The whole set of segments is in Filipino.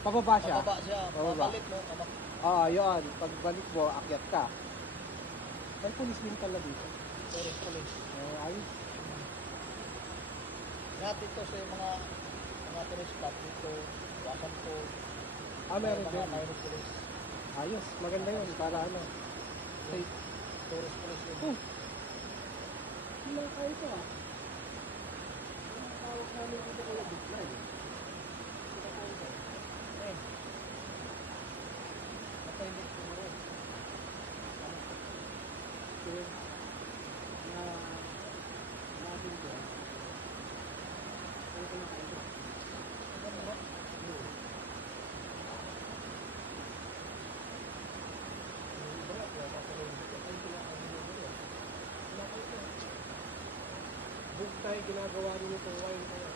Pababa siya? Pababa siya. Pababa. Pabalik mo. Oo, yun. Pagbalik mo, akyat ka. May pulis din pala dito. Tulis. Ayos. Lahat ito sa mga tourist spot dito. Wasan po. Meron din. Mayroon pulis. Ayos. Maganda yun. Para ano. Safe. Tourist pulis yun. Hindi kayo ito ah. Ang tawag namin dito ko yung bigla eh. Matahimik siguro. Na natin ko. Ano ko na kayo? Ano ba? Book tayo ginagawa rin itong wine kaya.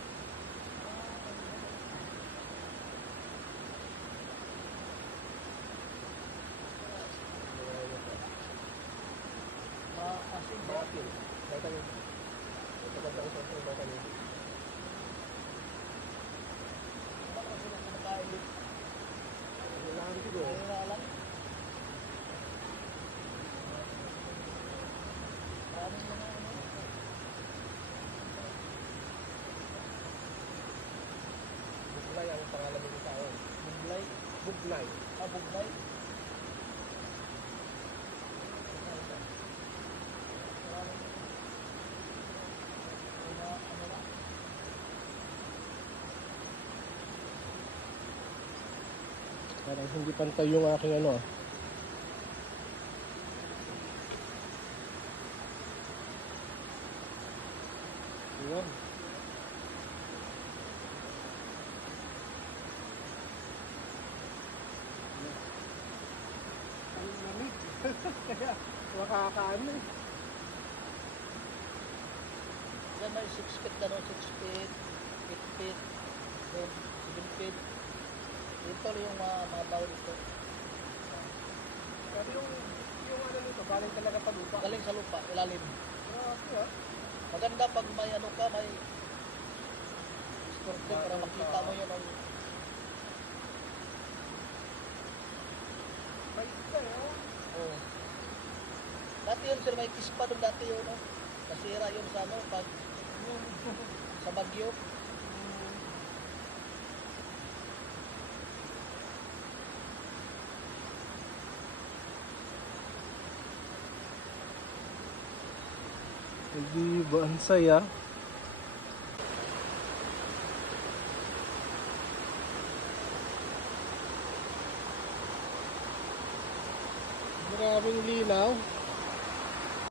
Maasin ba? Bata yun. Maganda ko sa bata yun. Wala ka sila kumakain dito. Wala kang siguro. Hindi na alam. Maraming mga ano. Buglay ang pangalan ng tao. Buglay. Buglay. Buglay. Parang hindi pantay yung aking ano. Yun. Ang lamig. Kaya makakaano eh. Diyan may 6 feet na 6 feet, 8 feet, 7 feet. Ito yung mga tao dito. Pero yung ano nito, galing talaga pa lupa. Galing sa lupa, ilalim. Grabe ah. Maganda pag may ano ka, may snorkel para makita mo yun. May isa eh. Oh. Dati yun sir, may kispa doon dati yun. No? Nasira yun sa ano, pag sa Bagyo. Hindi ba ang saya? Maraming linaw.